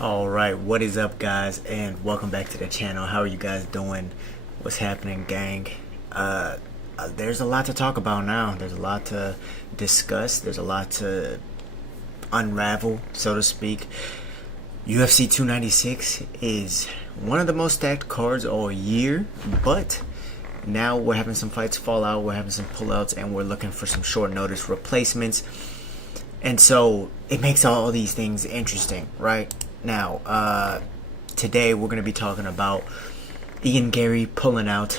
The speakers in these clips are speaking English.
All right, what is up, guys, and welcome back to the channel. How are you guys doing? What's happening, gang? Uh, there's a lot to talk about now. There's a lot to discuss. There's a lot to unravel, so to speak. UFC 296 is one of the most stacked cards all year, but now we're having some fights fall out, we're having some pullouts, and we're looking for some short notice replacements. And so it makes all these things interesting, right? Now, today we're going to be talking about Ian Garry pulling out.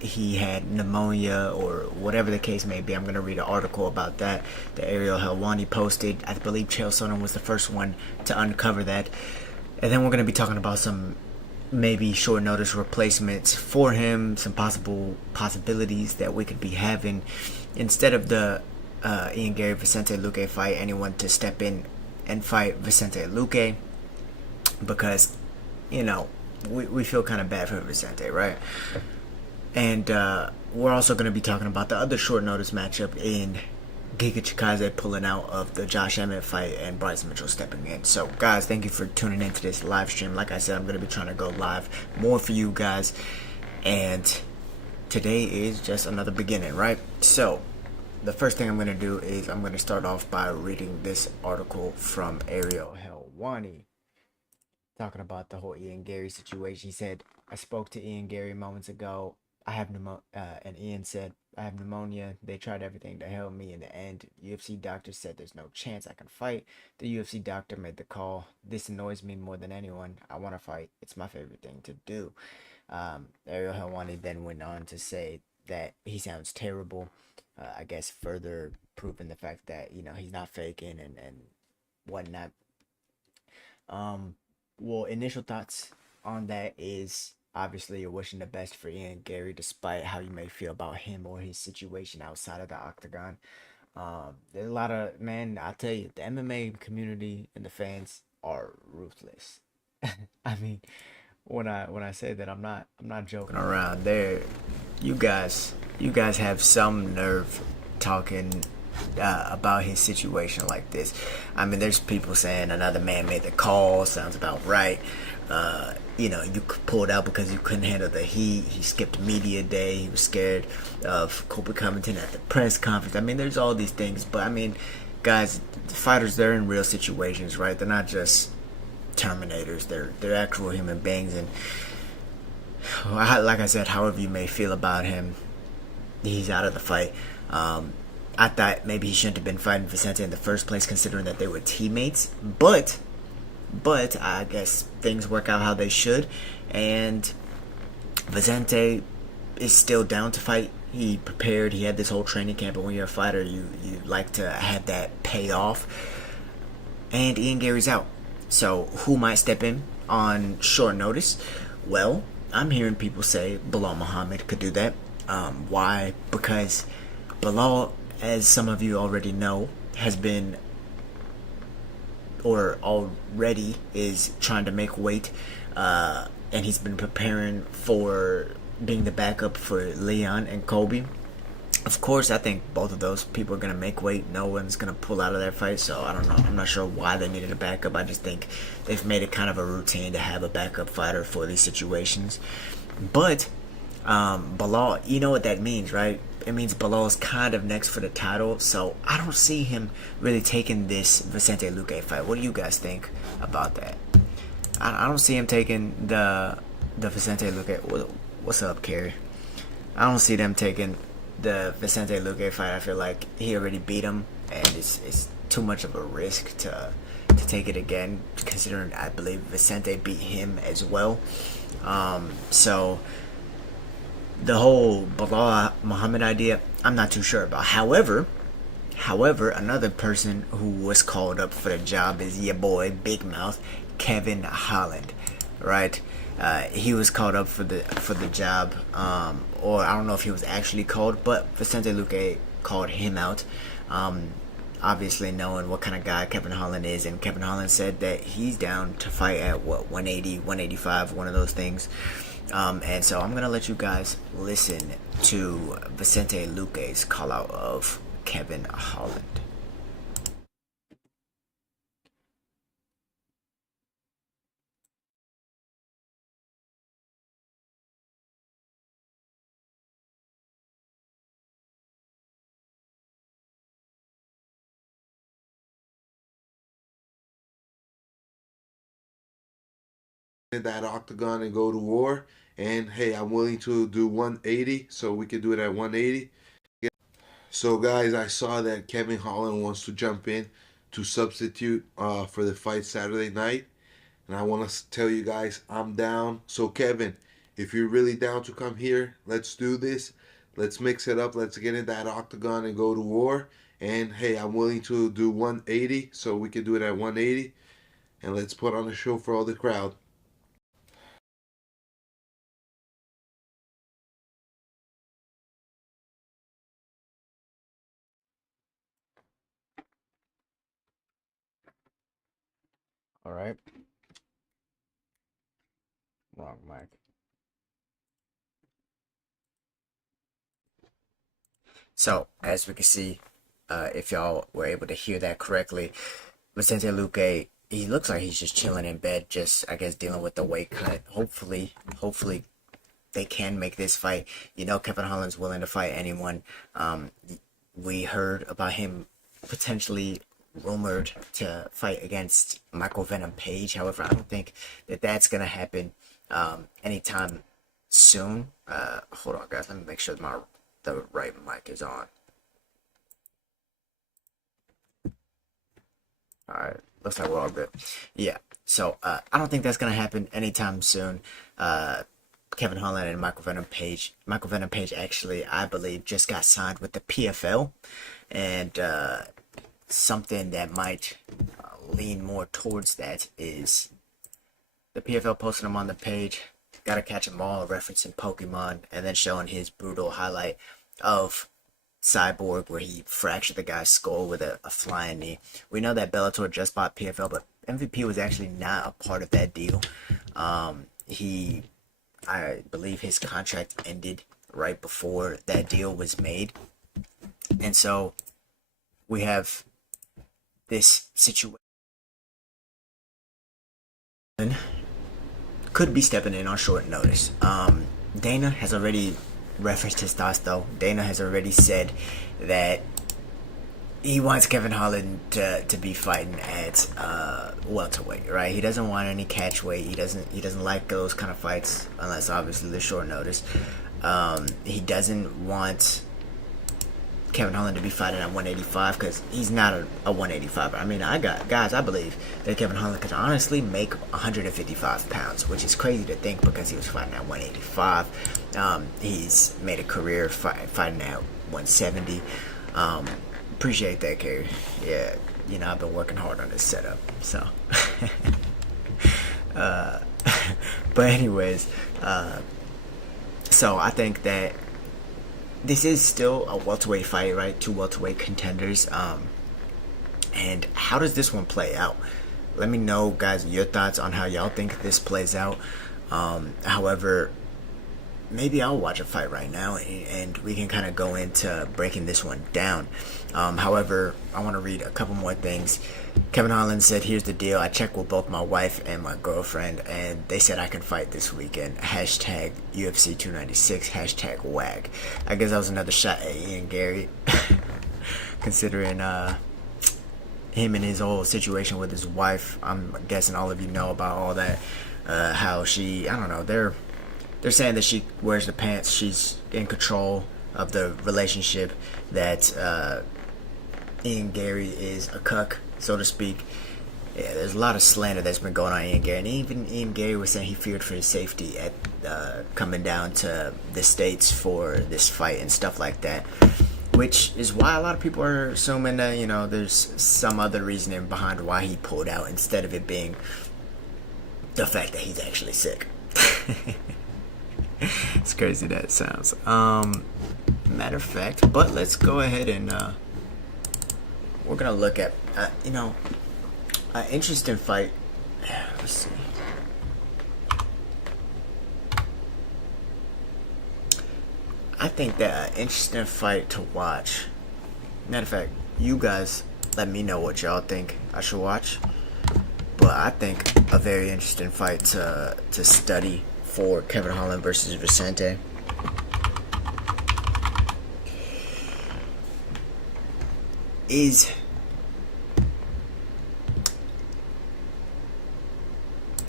He had pneumonia or whatever the case may be. I'm going to read an article about that that Ariel Helwani posted. I believe Chael Sonnen was the first one to uncover that. And then we're going to be talking about some maybe short notice replacements for him, some possibilities that we could be having instead of the Ian Garry Vicente Luque fight, anyone to step in and fight Vicente Luque, because we feel kind of bad for Vicente, right? And we're also going to be talking about the other short notice matchup in Giga Chikadze pulling out of the Josh Emmett fight and Bryce Mitchell stepping in. So, guys, thank you for tuning into this live stream. Like I said, I'm going to be trying to go live more for you guys, and today is just another beginning, right? So, the first thing I'm going to do is I'm going to start off by reading this article from Ariel Helwani talking about the whole Ian Garry situation. He said, I spoke to Ian Garry moments ago. I have pneumonia, and Ian said, I have pneumonia. They tried everything to help me. In the end, UFC doctor said there's no chance I can fight. The UFC doctor made the call. This annoys me more than anyone. I want to fight. It's my favorite thing to do. Ariel Helwani then went on to say that he sounds terrible. I guess further proving the fact that he's not faking and whatnot. Well, initial thoughts on that is obviously you're wishing the best for Ian Garry, despite how you may feel about him or his situation outside of the octagon. There's a lot of, man, I'll tell you, the MMA community and the fans are ruthless. I mean, when I say that, I'm not joking around. There, you guys have some nerve talking about his situation like this. I mean, there's people saying another man made the call. Sounds about right. You pulled out because you couldn't handle the heat. He skipped media day. He was scared of Colby Covington at the press conference. I mean, there's all these things, but I mean, guys, the fighters, they're in real situations, right? They're not just terminators. They're actual human beings, and like I said, however you may feel about him, he's out of the fight. I thought maybe he shouldn't have been fighting Vicente in the first place, considering that they were teammates. But I guess things work out how they should, and Vicente is still down to fight. He prepared. He had this whole training camp, and when you're a fighter, you like to have that pay off. And Ian Garry's out. So who might step in on short notice? Well, I'm hearing people say Bilal Muhammad could do that. Why? Because Bilal, as some of you already know, has been or already is trying to make weight, and he's been preparing for being the backup for Leon and Colby. Of course, I think both of those people are going to make weight. No one's going to pull out of their fight, so I don't know. I'm not sure why they needed a backup. I just think they've made it kind of a routine to have a backup fighter for these situations. But Bilal, you know what that means, right? It means Bilal's kind of next for the title, so I don't see him really taking this Vicente Luque fight. What do you guys think about that? I don't see him taking the Vicente Luque. What's up, Kerry? I don't see them taking the Vicente Luque fight. I feel like he already beat him, and it's too much of a risk to take it again, considering I believe Vicente beat him as well. So the whole Bilal Muhammad idea, I'm not too sure about. However, another person who was called up for the job is your boy Big Mouth Kevin Holland, right? He was called up for the job, or I don't know if he was actually called, but Vicente Luque called him out. Obviously knowing what kind of guy Kevin Holland is, and Kevin Holland said that he's down to fight at 180, 185, one of those things. And so I'm gonna let you guys listen to Vicente Luque's call out of Kevin Holland. that octagon and go to war. And hey, I'm willing to do 180, so we could do it at 180. So guys, I saw that Kevin Holland wants to jump in to substitute for the fight Saturday night, and I want to tell you guys I'm down. So Kevin, if you're really down to come here, let's do this. Let's mix it up. Let's get in that octagon and go to war. And hey, I'm willing to do 180, so we could do it at 180, and let's put on a show for all the crowd. All right. Wrong mic. So, as we can see, if y'all were able to hear that correctly, Vicente Luque, he looks like he's just chilling in bed, just, I guess, dealing with the weight cut. Hopefully, they can make this fight. You know, Kevin Holland's willing to fight anyone. We heard about him potentially rumored to fight against Michael Venom Page. However, I don't think that that's going to happen anytime soon. Hold on, guys. Let me make sure the right mic is on. Alright, looks like we're all good. Yeah, so I don't think that's going to happen anytime soon. Kevin Holland and Michael Venom Page. Michael Venom Page actually, I believe, just got signed with the PFL. And something that might lean more towards that is the PFL posting him on the page. Gotta catch 'em all, referencing Pokemon, and then showing his brutal highlight of Cyborg where he fractured the guy's skull with a flying knee. We know that Bellator just bought PFL, but MVP was actually not a part of that deal. I believe his contract ended right before that deal was made. And so we have this situation. Could be stepping in on short notice. Dana has already referenced his thoughts, though. Dana has already said that he wants Kevin Holland to be fighting at welterweight, right? He doesn't want any catch weight. He doesn't like those kind of fights unless obviously they're short notice. He doesn't want Kevin Holland to be fighting at 185 because he's not a 185. I mean, I believe that Kevin Holland could honestly make 155 pounds, which is crazy to think because he was fighting at 185. He's made a career fighting at 170. Appreciate that, Gary. Yeah, you know, I've been working hard on this setup, so. But anyways, so I think that this is still a welterweight fight, right? Two welterweight contenders. And how does this one play out? Let me know, guys, your thoughts on how y'all think this plays out. However, maybe I'll watch a fight right now and we can kind of go into breaking this one down. However, I want to read a couple more things. Kevin Holland said, "Here's the deal. I checked with both my wife and my girlfriend, and they said I can fight this weekend. Hashtag UFC 296, hashtag WAG." I guess that was another shot at Ian Garry, considering him and his whole situation with his wife. I'm guessing all of you know about all that. How she, I don't know, they're saying that she wears the pants. She's in control of the relationship. That Ian Garry is a cuck, so to speak. Yeah, there's a lot of slander that's been going on Ian Garry, and even Ian Garry was saying he feared for his safety at coming down to the States for this fight and stuff like that. Which is why a lot of people are assuming that, you know, there's some other reasoning behind why he pulled out instead of it being the fact that he's actually sick. It's crazy that it sounds. Matter of fact, but let's go ahead and we're gonna look at you know, an interesting fight. Let's see. I think that an interesting fight to watch. Matter of fact, you guys let me know what y'all think I should watch. But I think a very interesting fight to study for Kevin Holland versus Vicente is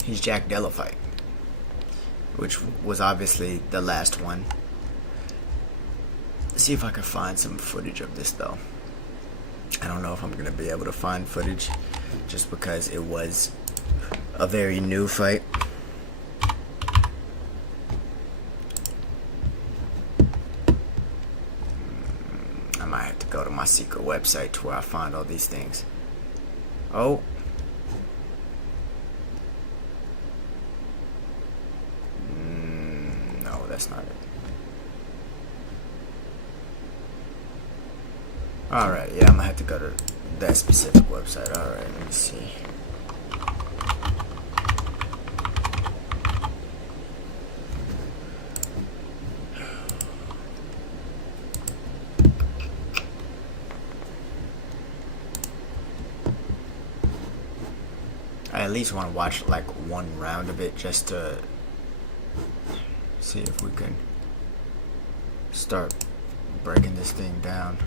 his Jack Della fight. which was obviously the last one. Let's see if I can find some footage of this though. I don't know if I'm gonna be able to find footage just because it was a very new fight. I might have to go to my secret website to where I find all these things. Oh. No, that's not it. Alright, yeah, I'm gonna have to go to that specific website. Alright, let me see. I at least want to watch like one round of it just to see if we can start breaking this thing down.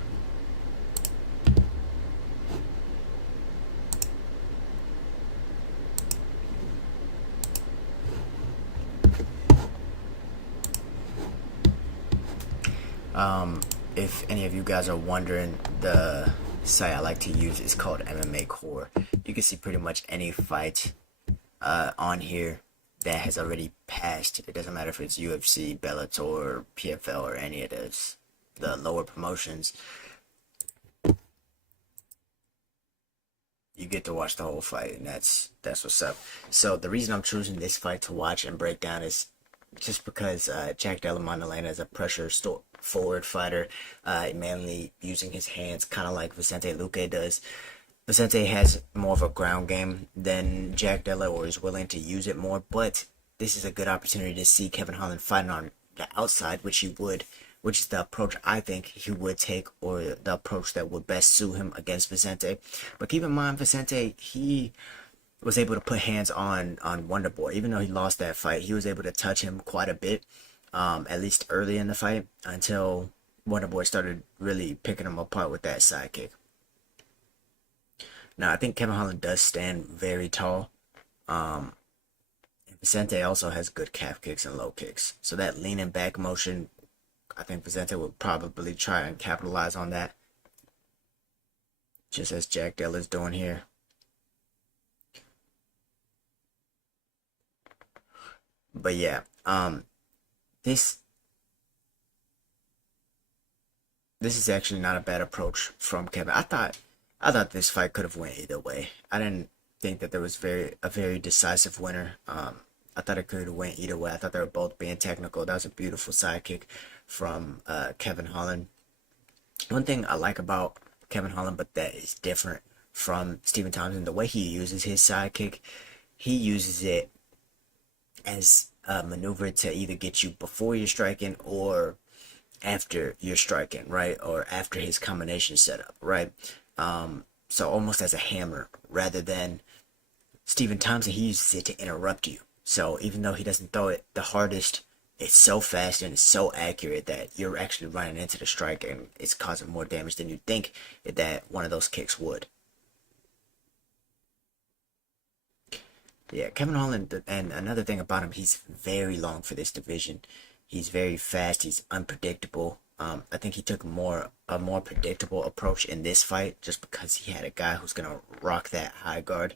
If any of you guys are wondering, the site I like to use is called MMA Core. You can see pretty much any fight on here that has already passed. It doesn't matter if it's UFC, Bellator, PFL, or any of those, the lower promotions. You get to watch the whole fight, and that's what's up. So the reason I'm choosing this fight to watch and break down is just because Jack Della Maddalena is a pressure forward fighter, mainly using his hands, kind of like Vicente Luque does. Vicente has more of a ground game than Jack Della, or is willing to use it more, but this is a good opportunity to see Kevin Holland fighting on the outside, which is the approach I think he would take, or the approach that would best suit him against Vicente. But keep in mind, Vicente, he was able to put hands on Wonderboy. Even though he lost that fight, he was able to touch him quite a bit, at least early in the fight, until Wonderboy started really picking him apart with that sidekick. Now, I think Kevin Holland does stand very tall. Vicente also has good calf kicks and low kicks. So that leaning back motion, I think Vicente would probably try and capitalize on that, just as Jack Della is doing here. But yeah, this is actually not a bad approach from Kevin. I thought this fight could have went either way. I didn't think that there was a very decisive winner. I thought it could have went either way. I thought they were both being technical. That was a beautiful sidekick from Kevin Holland. One thing I like about Kevin Holland, but that is different from Stephen Thompson, the way he uses his sidekick, he uses it as a maneuver to either get you before you're striking or after you're striking, right? Or after his combination setup, right? So almost as a hammer, rather than Stephen Thompson, he uses it to interrupt you. So even though he doesn't throw it the hardest, it's so fast and it's so accurate that you're actually running into the strike and it's causing more damage than you think that one of those kicks would. Yeah, Kevin Holland, and another thing about him, he's very long for this division. He's very fast. He's unpredictable. I think he took a more predictable approach in this fight, just because he had a guy who's gonna rock that high guard.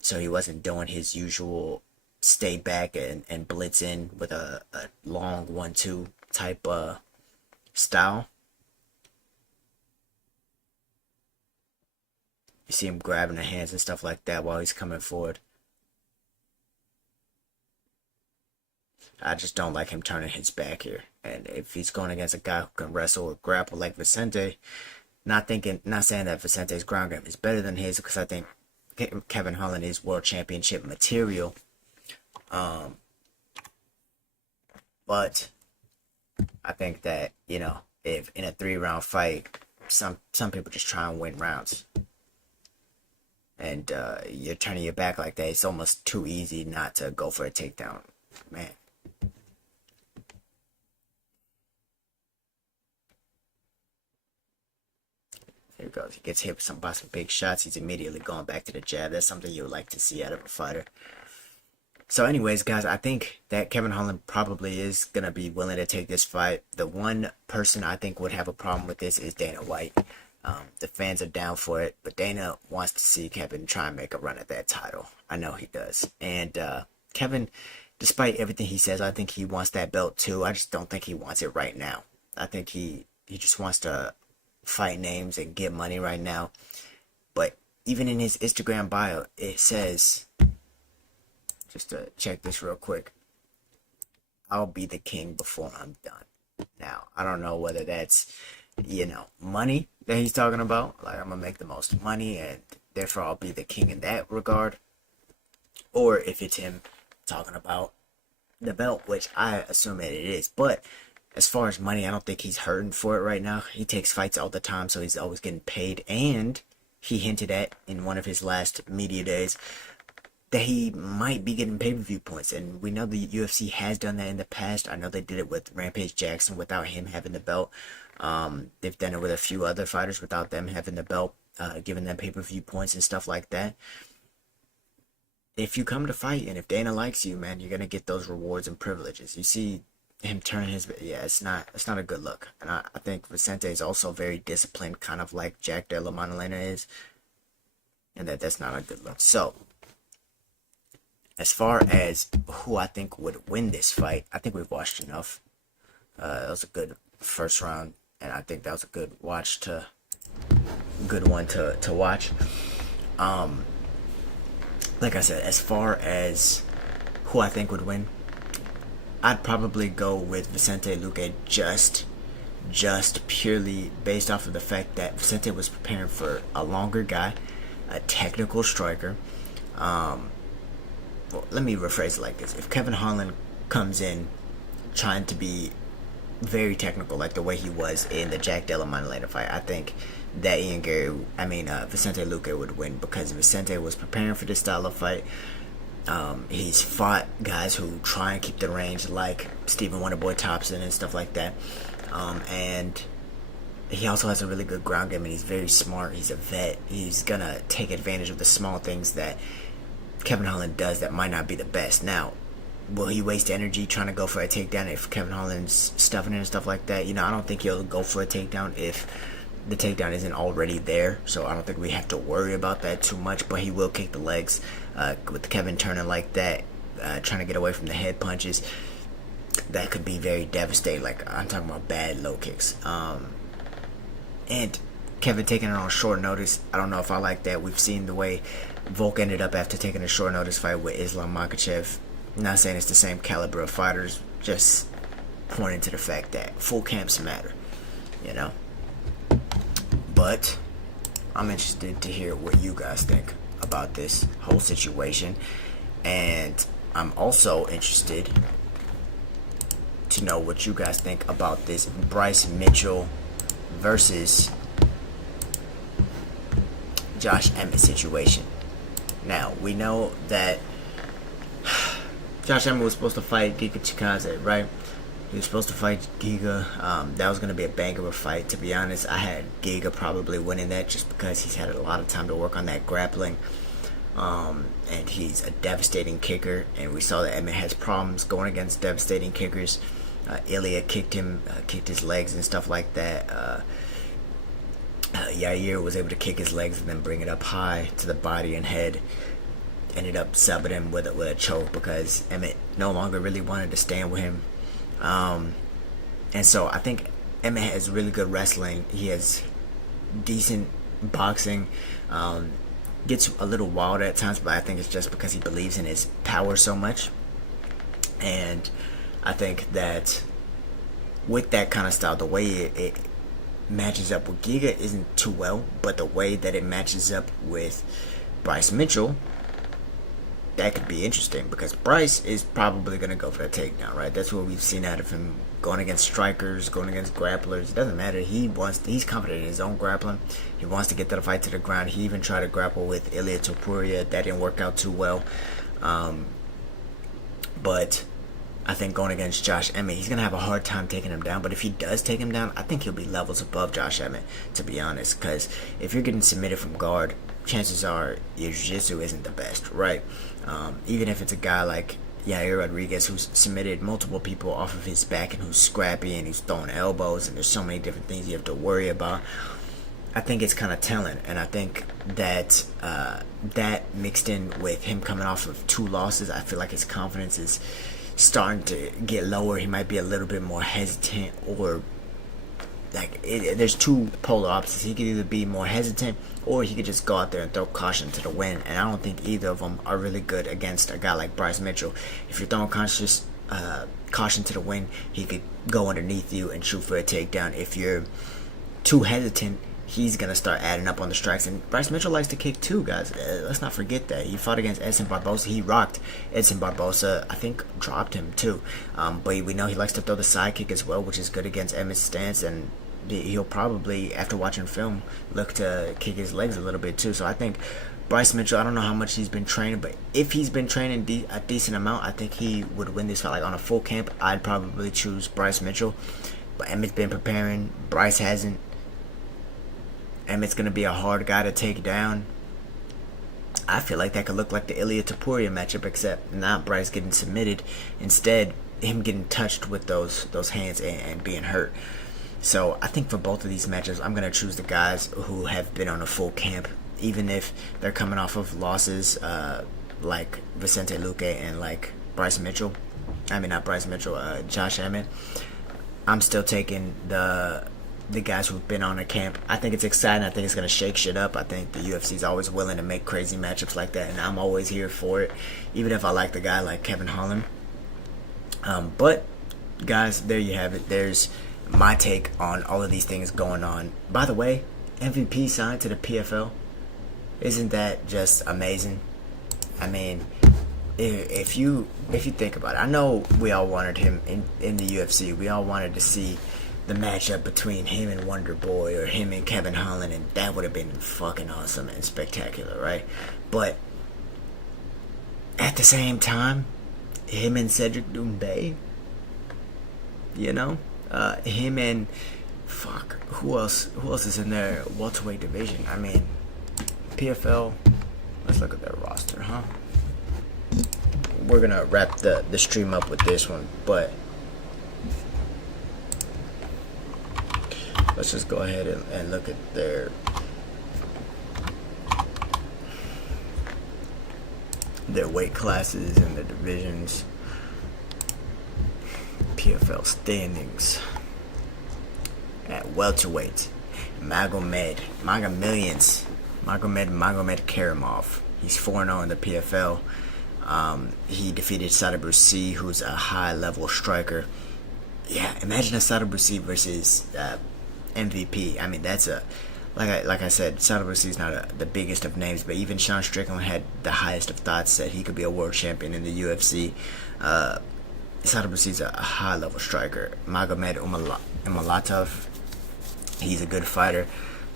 So he wasn't doing his usual stay back and blitz in with a long 1-2 type style. You see him grabbing the hands and stuff like that while he's coming forward. I just don't like him turning his back here. And if he's going against a guy who can wrestle or grapple like Vicente, not saying that Vicente's ground game is better than his, because I think Kevin Holland is world championship material. But I think that, if in a 3-round fight, some people just try and win rounds. And you're turning your back like that, it's almost too easy not to go for a takedown. Man. There he goes. He gets hit by some big shots. He's immediately going back to the jab. That's something you would like to see out of a fighter. So anyways, guys, I think that Kevin Holland probably is going to be willing to take this fight. The one person I think would have a problem with this is Dana White. The fans are down for it, but Dana wants to see Kevin try and make a run at that title. I know he does. And Kevin, despite everything he says, I think he wants that belt too. I just don't think he wants it right now. I think he just wants to fight names and get money right now. But even in his Instagram bio, it says, just to check this real quick, I'll be the king before I'm done. Now, I don't know whether that's, money that he's talking about. Like, I'm going to make the most money and therefore I'll be the king in that regard. Or if it's him talking about the belt, which I assume that it is. But as far as money, I don't think he's hurting for it right now. He takes fights all the time, so he's always getting paid. And he hinted at in one of his last media days that he might be getting pay-per-view points, and we know the UFC has done that in the past. I know they did it with Rampage Jackson without him having the belt. They've done it with a few other fighters without them having the belt, giving them pay-per-view points and stuff like that. If you come to fight, and if Dana likes you, man, you're gonna get those rewards and privileges. You see him turning his, it's not a good look. And I think Vicente is also very disciplined, kind of like Jack Della Maddalena is, and that's not a good look. So, as far as who I think would win this fight, I think we've watched enough. That was a good first round, and I think that was a good one to watch. Like I said, as far as who I think would win, I'd probably go with Vicente Luque just purely based off of the fact that Vicente was preparing for a longer guy, a technical striker. Well, let me rephrase it like this. If Kevin Holland comes in trying to be very technical like the way he was in the Jack Della Maddalena fight, I think that Vicente Luque would win, because Vicente was preparing for this style of fight. He's fought guys who try and keep the range, like Stephen Wonderboy Thompson and stuff like that. And he also has a really good ground game, and he's very smart. He's a vet. He's gonna take advantage of the small things that Kevin Holland does that might not be the best. Now, will he waste energy trying to go for a takedown if Kevin Holland's stuffing it and stuff like that? I don't think he'll go for a takedown if the takedown isn't already there. So I don't think we have to worry about that too much. But he will kick the legs with Kevin turning like that, trying to get away from the head punches. That could be very devastating. Like, I'm talking about bad low kicks. And Kevin taking it on short notice, I don't know if I like that. We've seen the way Volk ended up after taking a short notice fight with Islam Makhachev. Not saying it's the same caliber of fighters, just pointing to the fact that full camps matter, But I'm interested to hear what you guys think about this whole situation, and I'm also interested to know what you guys think about this Byce Mitchell versus Josh Emmett situation. Now, we know that Josh Emmett was supposed to fight Giga Chikadze, right? He was supposed to fight Giga. That was going to be a bang of a fight. To be honest, I had Giga probably winning that just because he's had a lot of time to work on that grappling. And he's a devastating kicker. And we saw that Emmett has problems going against devastating kickers. Ilya kicked his legs and stuff like that. Yair was able to kick his legs and then bring it up high to the body and head. Ended up subbing him with a choke because Emmett no longer really wanted to stand with him. And so I think Emmett has really good wrestling. He has decent boxing. Gets a little wild at times, but I think it's just because he believes in his power so much. And I think that with that kind of style, the way it matches up with Giga isn't too well, but the way that it matches up with Byce Mitchell, that could be interesting, because Byce is probably going to go for a takedown, right? That's what we've seen out of him, going against strikers, going against grapplers. It doesn't matter. He's confident in his own grappling. He wants to get the fight to the ground. He even tried to grapple with Ilya Topuria. That didn't work out too well. But I think going against Josh Emmett, he's going to have a hard time taking him down. But if he does take him down, I think he'll be levels above Josh Emmett, to be honest. Because if you're getting submitted from guard, chances are your jiu-jitsu isn't the best, right? Even if it's a guy like Yair Rodriguez, who's submitted multiple people off of his back and who's scrappy and he's throwing elbows and there's so many different things you have to worry about. I think it's kind of telling, and I think that that mixed in with him coming off of 2 losses, I feel like his confidence is starting to get lower. He might be a little bit more hesitant, or like there's 2 polar opposites. He could either be more hesitant, or he could just go out there and throw caution to the wind. And I don't think either of them are really good against a guy like Byce Mitchell. If you're throwing caution to the wind, he could go underneath you and shoot for a takedown. If you're too hesitant, he's going to start adding up on the strikes. And Byce Mitchell likes to kick too, guys. Let's not forget that. He fought against Edson Barbosa. He rocked Edson Barbosa. I think dropped him too. But we know he likes to throw the side kick as well, which is good against Emmett's stance. And he'll probably, after watching film, look to kick his legs a little bit too. So I think Byce Mitchell, I don't know how much he's been training, but if he's been training a decent amount, I think he would win this fight. Like on a full camp, I'd probably choose Byce Mitchell. But Emmett's been preparing. Byce hasn't. Emmett's going to be a hard guy to take down. I feel like that could look like the Ilia Topuria matchup, except not Byce getting submitted. Instead, him getting touched with those hands and being hurt. So I think for both of these matchups, I'm going to choose the guys who have been on a full camp, even if they're coming off of losses like Vicente Luque and like Byce Mitchell. I mean, not Byce Mitchell, Josh Emmett. I'm still taking the guys who've been on a camp. I think it's exciting. I think it's going to shake shit up. I think the UFC is always willing to make crazy matchups like that, and I'm always here for it, even if I like the guy like Kevin Holland. But, guys, there you have it. There's my take on all of these things going on. By the way, MVP signed to the PFL. Isn't that just amazing? I mean, if you think about it, I know we all wanted him in the UFC. We all wanted to see the matchup between him and Wonder Boy or him and Kevin Holland, and that would have been fucking awesome and spectacular, right? But at the same time, him and Cedric Doumbé, you know, him and who else is in their welterweight division? I mean, PFL. Let's look at their roster, huh? We're gonna wrap the stream up with this one, but let's just go ahead and look at their weight classes and the divisions. PFL standings at welterweight. Magomed Karimov. He's 4-0 in the PFL. He defeated Sada Brusi, who's a high-level striker. Yeah, imagine a Sada Brusi versus MVP. I mean, that's like I said, Sada Brusi's not the biggest of names, but even Sean Strickland had the highest of thoughts that he could be a world champion in the UFC. Sada Brusi's a high-level striker. Magomed Umalatov, he's a good fighter.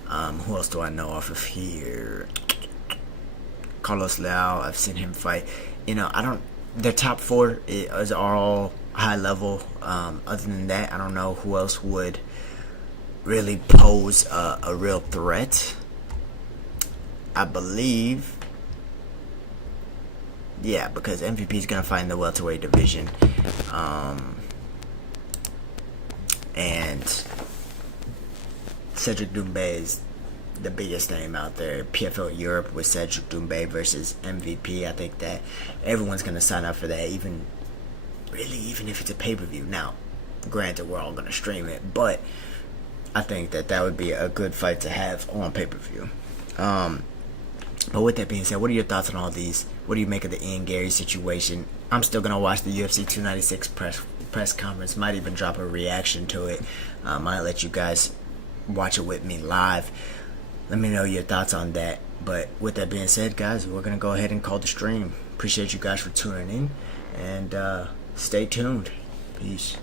Who else do I know off of here? Carlos Leal, I've seen him fight. You know, their top 4 are all high level. Other than that, I don't know who else would really pose a real threat. I believe, yeah, because MVP is gonna fight in the welterweight division, and Cedric Doumbé is the biggest name out there. PFL Europe with Cedric Doumbé versus MVP. I think that everyone's gonna sign up for that, even if it's a pay-per-view. Now, granted, we're all gonna stream it, but I think that would be a good fight to have on pay-per-view. But with that being said, what are your thoughts on all these? What do you make of the Ian Garry situation? I'm still gonna watch the UFC 296 press conference. Might even drop a reaction to it. Might let you guys watch it with me live. Let me know your thoughts on that. But with that being said, guys, we're gonna go ahead and call the stream. Appreciate you guys for tuning in, and stay tuned. Peace.